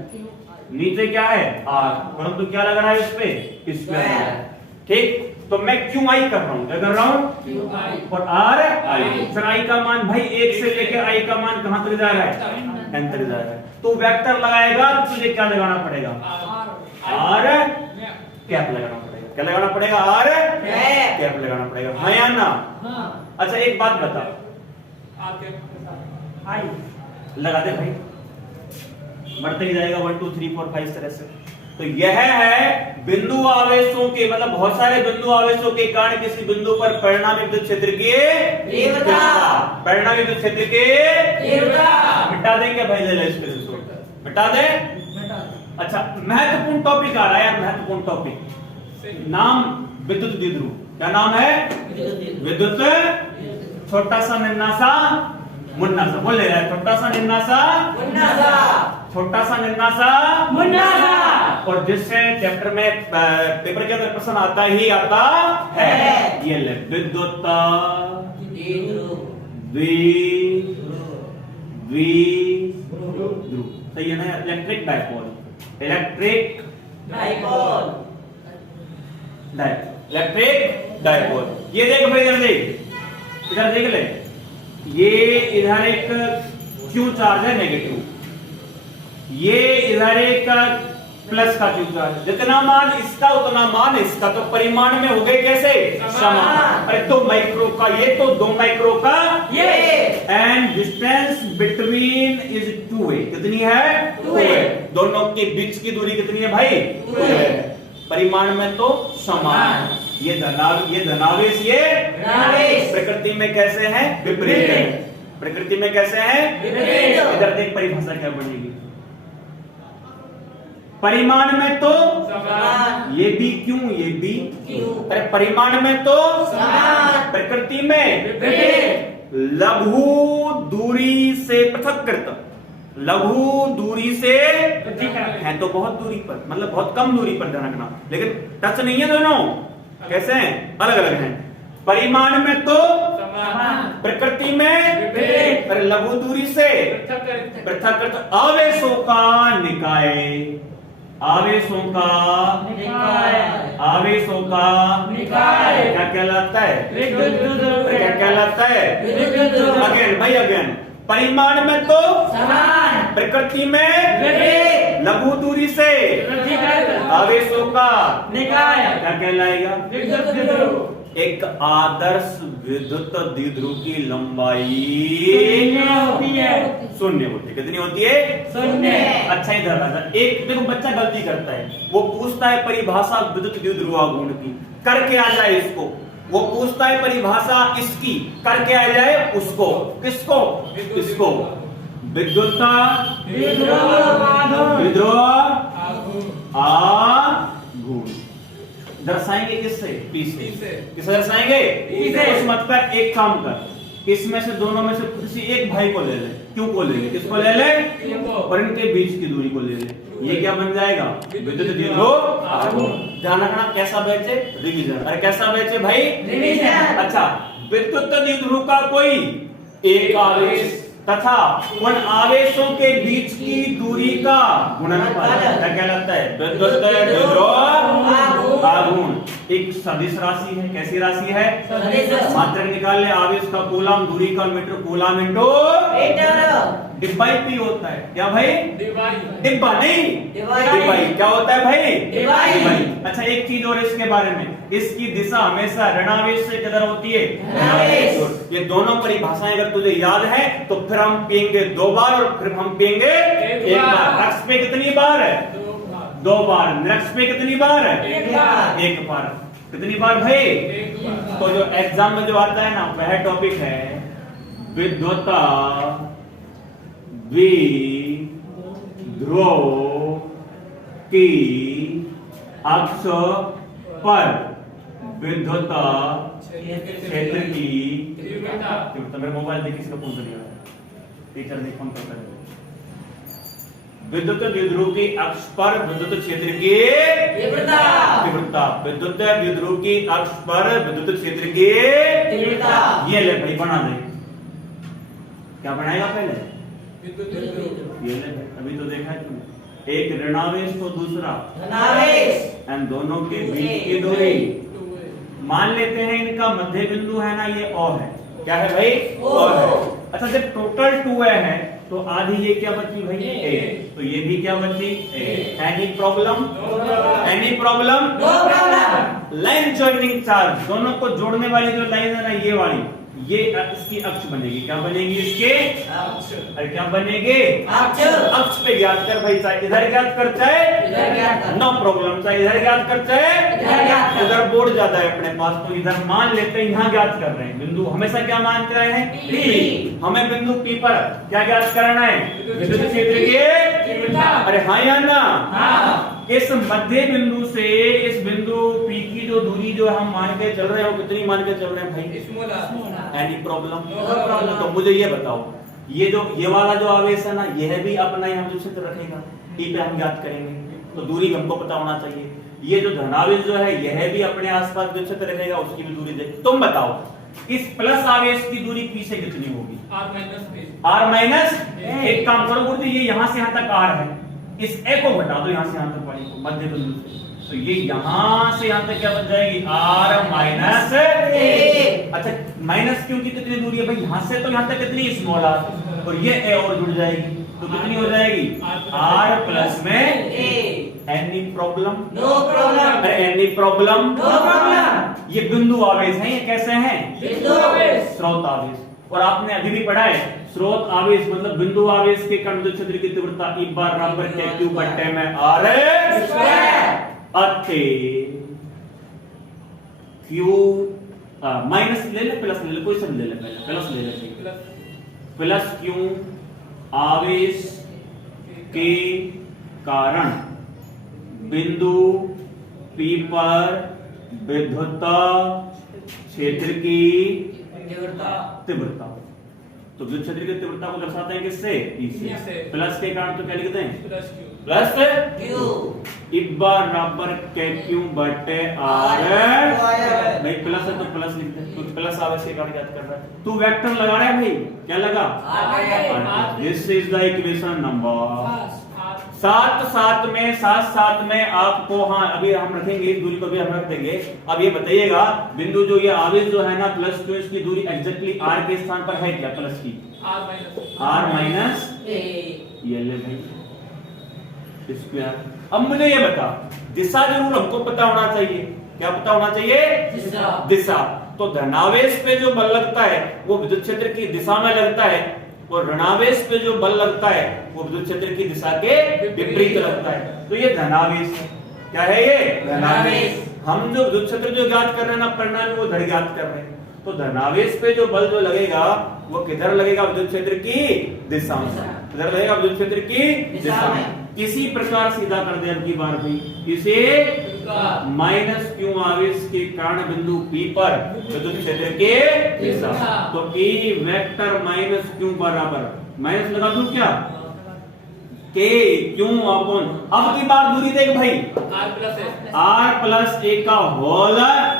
नीचे क्या है R परंतु क्या लग रहा है इस पे स्क्वायर ठीक तो मैं QI कर रहा हूं क्या कर रहा हूं और RI सर I का मान भाई 1 से लेकर I का मान कहां तक जा रहा है n तक जा रहा है तो वेक्टर लगाएगा तो तुझे क्या लगाना पड़ेगा R कैप लगाना पड़ेगा क्या लगाना पड़ेगा R कैप लगाना पड़ेगा हाँ या ना अच्छा एक बात बता लगा दे भाई बढ़ते ही जाएगा 1 2 3 4 5 इस तरह से तो यह है बिंदु आवेशों के मतलब बहुत सारे बिंदु आवेशों के कारण किसी बिंदु पर परिणामी विद्युत क्षेत्र की तीव्रता परिणामी विद्युत क्षेत्र की तीव्रता मिटा देंगे भाई ले ले इसमें से मिटा दे अच्छा महत्वपूर्ण टॉपिक आ रहा है यार महत्वपूर्ण टॉपिक नाम विद्युत द्विध्रुव क्या नाम है विद्युत छोटा सा नन्ना सा मुन्ना सा बोल ले रहा है छोटा सा नन्ना सा मुन्ना सा छोटा सा नन्ना सा मुन्ना सा और जिससे चैप्टर में पेपर के अंदर प्रश्न आता ही आता है ये ले विद्युत द्विध्रुव सही है ना electric dipole electric dipole electric dipole ये देख भाई इधर देख ले ये इधर एक क्यू चार्ज है नेगेटिव ये इधर एक प्लस का क्यू चार्ज जितना मान इसका उतना मान इसका तो परिमाण में हो गए कैसे समान अरे 2 माइक्रो का ये तो 2 माइक्रो का ये and distance between is 2a कितनी है 2a दोनों के बीच की दूरी कितनी है भाई 2a परिमाण में तो समान ये धनावेश ये ऋणावेश प्रकृति में कैसे हैं विपरीत प्रकृति में कैसे हैं विपरीत इधर देख परिभाषा क्या बनेगी परिमाण में तो समान ये भी क्यों ये भी क्यों अरे परिमाण में तो समान प्रकृति में विपरीत लघु दूरी से पृथक्कृत लघु दूरी से है तो बहुत दूरी पर मतलब बहुत कम दूरी पर ध्यान रखना लेकिन टच नहीं है दोनों कैसे हैं अलग अलग हैं परिमाण में तो समान प्रकृति में विपरीत पर लघु दूरी से पृथक्कृत आवेशों का निकाय आवेशों का क्या कहलाता है क्या कहलाता है अगेन भाई अगेन परिमाण में तो समान प्रकृति में विपरीत लघु दूरी से आवेशों का निकाय क्या कहलाएगा एक आदर्श विद्युत द्विध्रुव की लंबाई शून्य होती है कितनी होती है शून्य अच्छा इधर राजा एक देखो बच्चा गलती करता है वो पूछता है परिभाषा विद्युत द्विध्रुवागुण की करके आ जाए इसको वो पूछता है परिभाषा इसकी करके आ जाए उसको किसको इसको विद्युत द्विध्रुव आघूर्ण दर्शाएंगे किससे पी से किसे दर्शाएंगे पी से उस मत पर एक काम कर इसमें से दोनों में से किसी एक भाई को ले ले क्यों को ले ले किसको ले ले और इनके बीच की दूरी को ले ले ये क्या बन जाएगा विद्युत द्विध्रुव आघूर्ण ध्यान रखना कैसा बैच है रिवीजन अरे कैसा बैच है भाई रिवीजन अच्छा विद्युत द्विध्रुव का कोई एक आवेश तथा उन आवेशों के बीच की दूरी का गुणनफल क्या कहलाता है? विद्युत द्विध्रुव आघूर्ण। एक सदिश राशि है। कैसी राशि है? सदिश। मात्रक निकाल ले। आवेश का कूलम, दूरी का मीटर, कूलम इंटू डिब्बा पी होता है। क्या भाई? डिब्बा नहीं, डिब्बाई। क्या होता है भाई? डिब्बाई। अच्छा, एक चीज और इसके बारे में, इसकी दिशा हमेशा ऋणावेश से किधर होती है? धनावेश। ये दोनों परिभाषाएं अगर तुझे याद है तो फिर हम पिएंगे 2 बार और फिर हम पिएंगे 1 बार। अक्ष पे कितनी बार है? 2 बार। निरक्ष पे कितनी बार है? 1 बार। कितनी बार भाई? तो जो एग्जाम में जो आता है ना, वह टॉपिक है विद्युत द्विध्रुव की अक्ष पर विद्युत क्षेत्र की तीव्रता। मेरे मोबाइल देखिए, इसका फोन करिएगा, टीचर ने फोन करता है। विद्युत द्विध्रुव की अक्ष पर विद्युत क्षेत्र की तीव्रता। विद्युत द्विध्रुव की अक्ष पर विद्युत क्षेत्र की तीव्रता। ये ले भाई, बना दे। क्या बनाएगा पहले? ये ले भाई, अभी तो देखा है तुमने। एक ऋणावेश तो दूसरा धनावेश। एंड दोनों के बीच की दूरी। मान लेते हैं इनका मध्य बिंदु है ना, ये ओ है। क्या है भाई? ओ है। अच्छा, जब टोटल 2 है तो आधी ये क्या बची भाई? ए। तो ये भी क्या बची? ए। Any problem? Any problem? No problem. Line joining charge, दोनों को जोड़ने वाली जो लाइन है ना, ये वाली, ये इसकी अक्ष बनेगी। क्या बनेगी इसके? अरे क्या बनेगी? अक्ष पे ज्ञात कर भाई। चाहे इधर ज्ञात कर, चाहे नो प्रॉब्लम, चाहे इधर ज्ञात कर, चाहे उधर बोर्ड ज्यादा है अपने पास तो इधर मान लेते हैं। यहाँ ज्ञात कर रहे हैं बिंदु हमेशा क्या मानते रहे हैं? P। हमें बिंदु P पर क्या ज्ञात करना है? विद्युत क्षेत्र की। अरे हाँ या ना? इस मध्य बिंदु से इस बिंदु P की जो दूरी जो हम मान के चल रहे हो, कितनी मान के चल रहे हैं भाई? Any problem? तो मुझे ये बताओ, ये वाला जो आवेश है ना, यह भी अपना यहाँ जो क्षेत्र रखेगा, P पे हम ज्ञात करेंगे तो दूरी हमको पता होना चाहिए। ये जो धनावेश जो है, यह भी अपने आसपास जो क्षेत्र रखेगा, उसकी भी दूरी देख। तुम बताओ इस प्लस आवेश की दूरी P से कितनी होगी? R minus. एक काम करो गुरुजी, ये यहाँ से यहाँ तक R है, इस A को घटा दो यहाँ से यहाँ तक वाली को, मध्य बिंदु से, तो ये यहाँ से यहाँ तक क्या बन जाएगी? R minus A। अच्छा, माइनस क्यों की कितनी दूरी है भाई? यहाँ से तो यहाँ तक कितनी? स्मॉल r, और ये A और जुड़ जाएगी तो कितनी हो जाएगी? R प्लस में A। Any problem? No problem. अरे एनी प्रॉब्लम? No problem. ये बिंदु आवेश है, ये कैसे हैं? बिंदु आवेश। स्रोत आवेश। और आपने अभी भी पढ़ा है, स्रोत आवेश मतलब बिंदु आवेश के कण विद्युत क्षेत्र की तीव्रता E बार बराबर क्या? Q बट्टे में R स्क्वायर। अथे Q माइनस ले ले, प्लस ले ले, कोई सब ले ले, पहले प्लस ले ले। प्लस Q आवेश के कारण बिंदु P पर विद्युत क्षेत्र की तीव्रता। तो विद्युत क्षेत्र की तीव्रता को दर्शाते हैं किससे? E से। प्लस के कारण तो क्या लिखते हैं? प्लस Q बराबर Q बटे R। भाई प्लस है तो प्लस लिखते हैं, तो प्लस आवेश के कारण याद कर रहा है। तू वेक्टर लगा रहा है भाई, क्या लगा? This is the equation number 7 में आपको, हाँ अभी हम रखेंगे इस दूरी को भी हम रख देंगे। अब ये बताइएगा बिंदु जो ये आवेश जो है ना प्लस Q, इसकी दूरी एग्जैक्टली R के स्थान पर है क्या? प्लस की R माइनस ये ले भाई स्क्वायर। अब मुझे ये बता, दिशा जरूर हमको पता होना चाहिए। क्या पता होना चाहिए? दिशा। तो धनावेश पे जो बल लगता है वो विद्युत क्षेत्र की दिशा में लगता है, और ऋणावेश पे जो बल लगता है वो विद्युत क्षेत्र की दिशा के विपरीत लगता है। तो ये धनावेश है। क्या है ये? धनावेश। हम जो विद्युत क्षेत्र जो ज्ञात कर रहे हैं ना परिणाम में, वो धड़ ज्ञात कर रहे हैं। तो धनावेश पे जो बल जो लगेगा वो किधर लगेगा? विद्युत क्षेत्र की दिशा में। किधर लगेगा? विद्युत क्षेत्र की दिशा में। किसी प्रकार सीधा कर दे अब की बार भी, इसे माइनस Q आवेश के कारण बिंदु P पर विद्युत क्षेत्र के दिशा। तो E वेक्टर माइनस Q बराबर, माइनस लगा दूं क्या? के क्यों अपन अब की बार दूरी देख भाई r प्लस ए का whole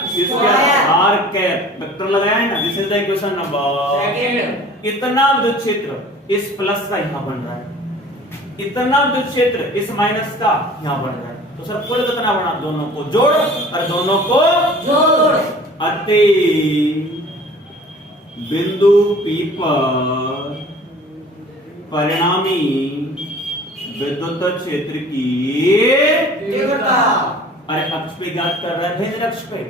square r cap vector लगाया है ना, this is the equation number. इतना विद्युत क्षेत्र इस प्लस का यहां बन रहा है, इतना विद्युत क्षेत्र इस माइनस का यहां बन रहा है, तो सर कुल कितना बना, दोनों को जोड़ और दोनों को जोड़। अति बिंदु P पर परिणामी विद्युत क्षेत्र की तीव्रता। अरे अक्ष पे ज्ञात कर रहा है, भेद अक्ष पे,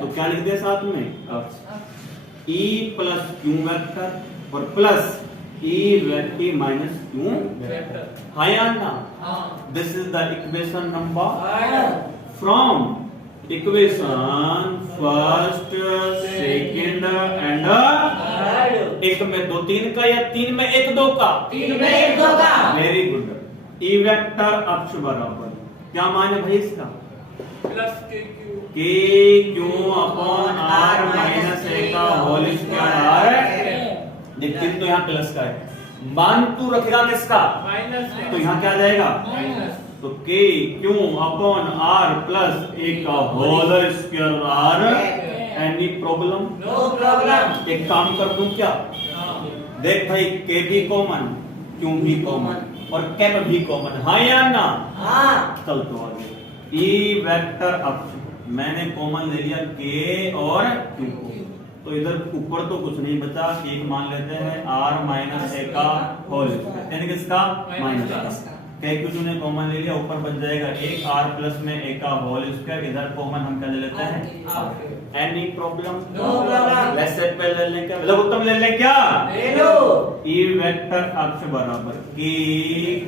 तो क्या लिख दिया साथ में अक्ष E प्लस क्यू वेक्टर और plus E vector minus Q vector, हाँ या ना? This is the equation number from equation first second and एक में दो तीन का या तीन में एक दो का, तीन में एक दो का। Very good. ई वेक्टर अक्ष बराबर क्या माने भाई इसका, के q upon are minus a का होल स्क्वायर आर। देख चिन्ह तो यहाँ प्लस का है, मान तू रखेगा किसका, तो यहाँ क्या आ जाएगा, तो k q upon r plus a का whole square r. Any problem? No problem. एक काम कर दूं क्या, देख भाई के भी कॉमन, क्यू भी कॉमन और कैप भी कॉमन, हाँ या ना? हाँ। चल तो आगे ई वेक्टर अक्ष मैंने कॉमन ले लिया के और क्यू को, तो इधर ऊपर तो कुछ नहीं बचा, एक मान लेते हैं आर माइनस ए का होल स्क्वायर, यानी किसका, माइनस का। के क्यू ने कॉमन ले लिया, ऊपर बच जाएगा एक आर प्लस में ए का होल स्क्वायर, इधर कॉमन हम क्या ले लेते हैं। Any problem? No problem. Let's set पे ले लें क्या, मतलब उत्तम ले लें क्या, ले लो। ई वेक्टर अक्ष बराबर के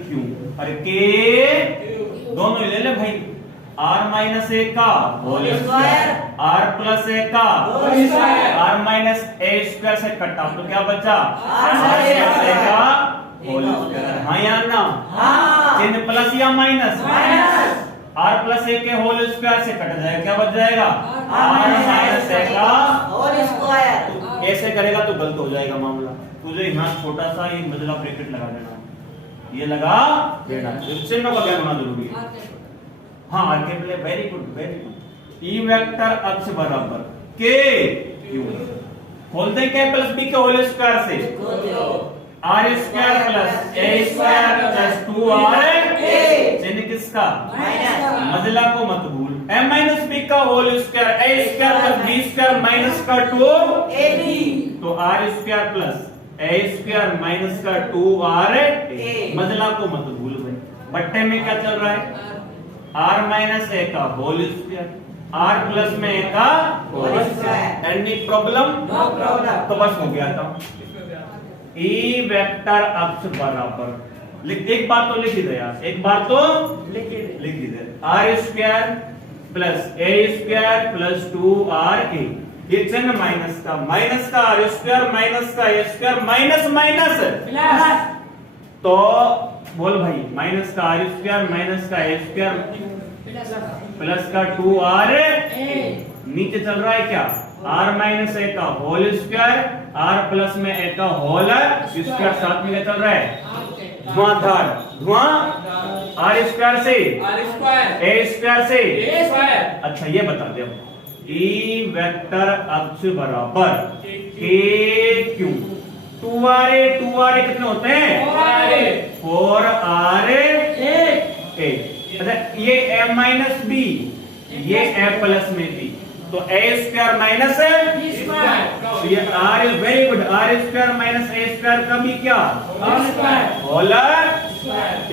क्यू और के दोनों ही ले ले भाई, आर माइनस ए का whole square r plus a का whole square, r minus a square से कटा तो क्या बचा, आर माइनस ए का होल स्क्वायर, हाँ या ना? हाँ। चिन्ह प्लस या माइनस, माइनस। आर प्लस ए के होल स्क्वायर से कट जाएगा, क्या बच जाएगा, आर माइनस ए का होल स्क्वायर। ऐसे करेगा तो गलत हो जाएगा मामला, तुझे यहाँ छोटा सा ये मजला ब्रैकेट लगा देना, ये लगा देना, चिन्ह का ज्ञान होना जरूरी है। हाँ आगे बोले, very good very good. E vector अक्ष बराबर के क्यू, खोल दे के प्लस बी के होल स्क्वायर से, आर स्क्वायर प्लस ए स्क्वायर प्लस 2r चिन्ह किसका, माइनस। मजला को मत भूल, m माइनस बी का whole square a square plus b square minus का 2ab, तो r square plus a square minus का 2r मजला को मत भूल भाई। बट्टे में क्या चल रहा है, r माइनस a का होल स्क्वायर r प्लस में a का whole square. Any problem? No problem. तो बस हो गया था। ई वेक्टर अक्ष बराबर लिख, एक बार तो लिख ही दे यार, एक बार तो लिख ही दे, R square plus A square plus 2r A, ये चिन्ह माइनस का आर स्क्वायर माइनस का A square minus minus plus, तो बोल भाई माइनस का आर स्क्वायर माइनस का ए स्क्वायर प्लस का 2r नीचे चल रहा है क्या, आर माइनस ए का होल स्क्वायर आर प्लस में ए का होल स्क्वायर, साथ में चल रहा है धुआंधार, धुआं आर स्क्वायर से ए स्क्वायर से। अच्छा ये बता दे, ई वेक्टर अक्ष बराबर के क्यू 2r कितने होते हैं, 4r ए। अच्छा ये a माइनस बी, ये a प्लस में बी, तो a स्क्वायर माइनस है, ये r is very good, r square minus a square का भी क्या, होल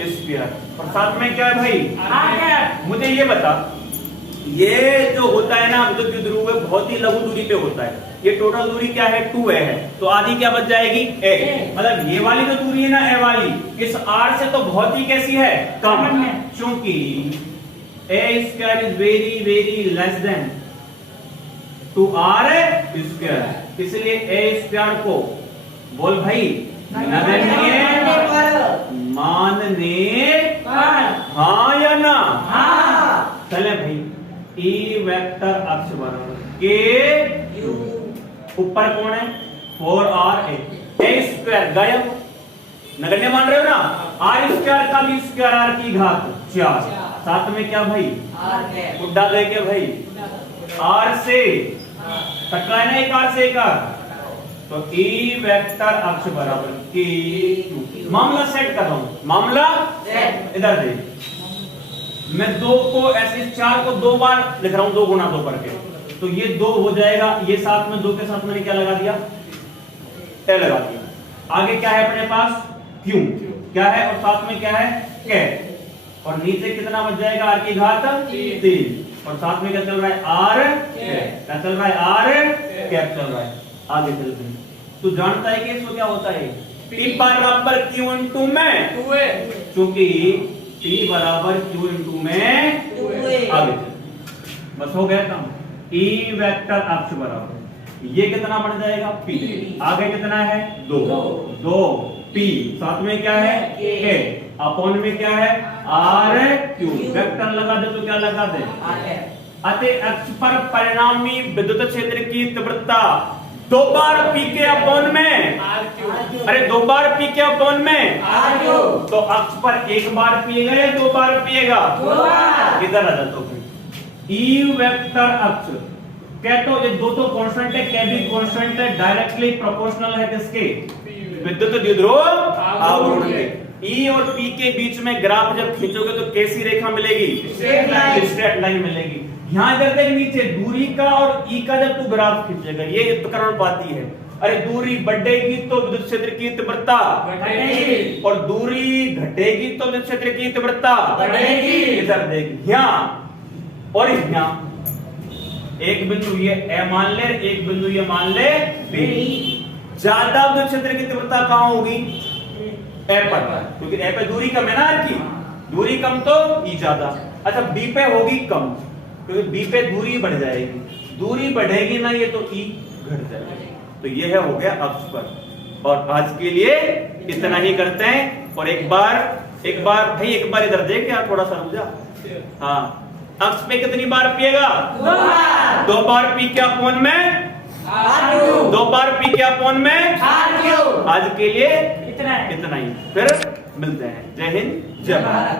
स्क्वायर, और साथ में क्या है भाई, मुझे ये बता, ये जो होता है ना विद्युत ध्रुव बहुत ही लघु दूरी पे होता है, ये टोटल दूरी क्या है 2a है, तो आधी क्या बच जाएगी a, मतलब ये वाली जो दूरी है ना a वाली, इस r से तो बहुत ही कैसी है, कम है, क्योंकि a square is very very less than 2r square, इसलिए a स्क्वायर को बोल भाई नगण्य मानने हाँ या ना, हाँ। चले भाई, ई वेक्टर अक्ष बराबर के ऊपर कौन है 4r ए स्क्वायर गायब, नगण्य मान रहे हो ना, आर स्क्वायर का भी स्क्वायर आर की घात 4 साथ में क्या भाई R cap. उड्डा दे के भाई आर से कटरा है ना एक आर से एक आर तो ई वेक्टर अक्ष बराबर की मामला सेट कर रहा हूं मामला Set. इधर दे मैं 2 को ऐसे 4 को 2 बार लिख रहा हूं 2 गुना 2 करके तो ये 2 हो जाएगा ये साथ में 2 के साथ मैंने क्या लगा दिया ए लगा दिया आगे क्या है अपने पास क्यू क्या है और साथ में क्या है के और नीचे कितना बच जाएगा आर की घात 3 और साथ में क्या चल रहा है आर क्या चल रहा है आर कैप चल रहा है आगे चलते हैं तू जानता है कि इसमें क्या होता है P बराबर Q इनटू में क्योंकि P बराबर Q इनटू में 2A. आगे चल बस हो गया काम E वेक्टर अक्ष बराबर ये कितना बन जाएगा P आगे कितना है 2 P साथ में क्या है K अपॉन में क्या है R Q वेक्टर लगा दे तो क्या लगा दे R cap. अतः अक्ष पर परिणामी विद्युत क्षेत्र की तीव्रता 2 बार P के अपॉन में अरे 2 बार P के अपॉन में R cube. तो अक्ष पर 1 बार पिएगा या 2 बार पिएगा 2 बार. किधर आ जाता फिर E वेक्टर अक्ष क्या तो ये दो तो कांस्टेंट है क्या भी कांस्टेंट है डायरेक्टली प्रोपोर्शनल है किसके विद्युत द्विध्रुव आघूर्ण के E और P के बीच में ग्राफ जब खींचोगे तो कैसी रेखा मिलेगी Straight line. स्ट्रेट लाइन मिलेगी यहाँ इधर देख नीचे दूरी का और E का जब तू ग्राफ खींचेगा ये उपकरण पाती है अरे दूरी बढ़ेगी तो विद्युत क्षेत्र की तीव्रता घटेगी. और दूरी घटेगी तो विद्युत क्षेत्र की तीव्रता बढ़ेगी. इधर देख यहाँ और यहाँ एक बिंदु ये ए मान ले एक बिंदु ये मान ले बी ज्यादा विद्युत क्षेत्र की तीव्रता कहाँ होगी ए पर क्योंकि ए पे दूरी कम है ना आर की दूरी कम तो ई ज्यादा अच्छा बी पे होगी कम क्योंकि बी पे दूरी बढ़ जाएगी दूरी बढ़ेगी ना ये तो ई घट जाएगी तो ये है हो गया अक्ष पर और आज के लिए इतना ही करते हैं और एक बार भाई एक बार इधर देख यार थोड़ा सा रुक जा हाँ अक्ष पे कितनी बार पिएगा 2 बार. 2 बार पी के अपॉन में R cube. 2 बार पी के अपॉन में R cube. आज के लिए इतना है. इतना ही फिर मिलते हैं जय हिंद जय भारत।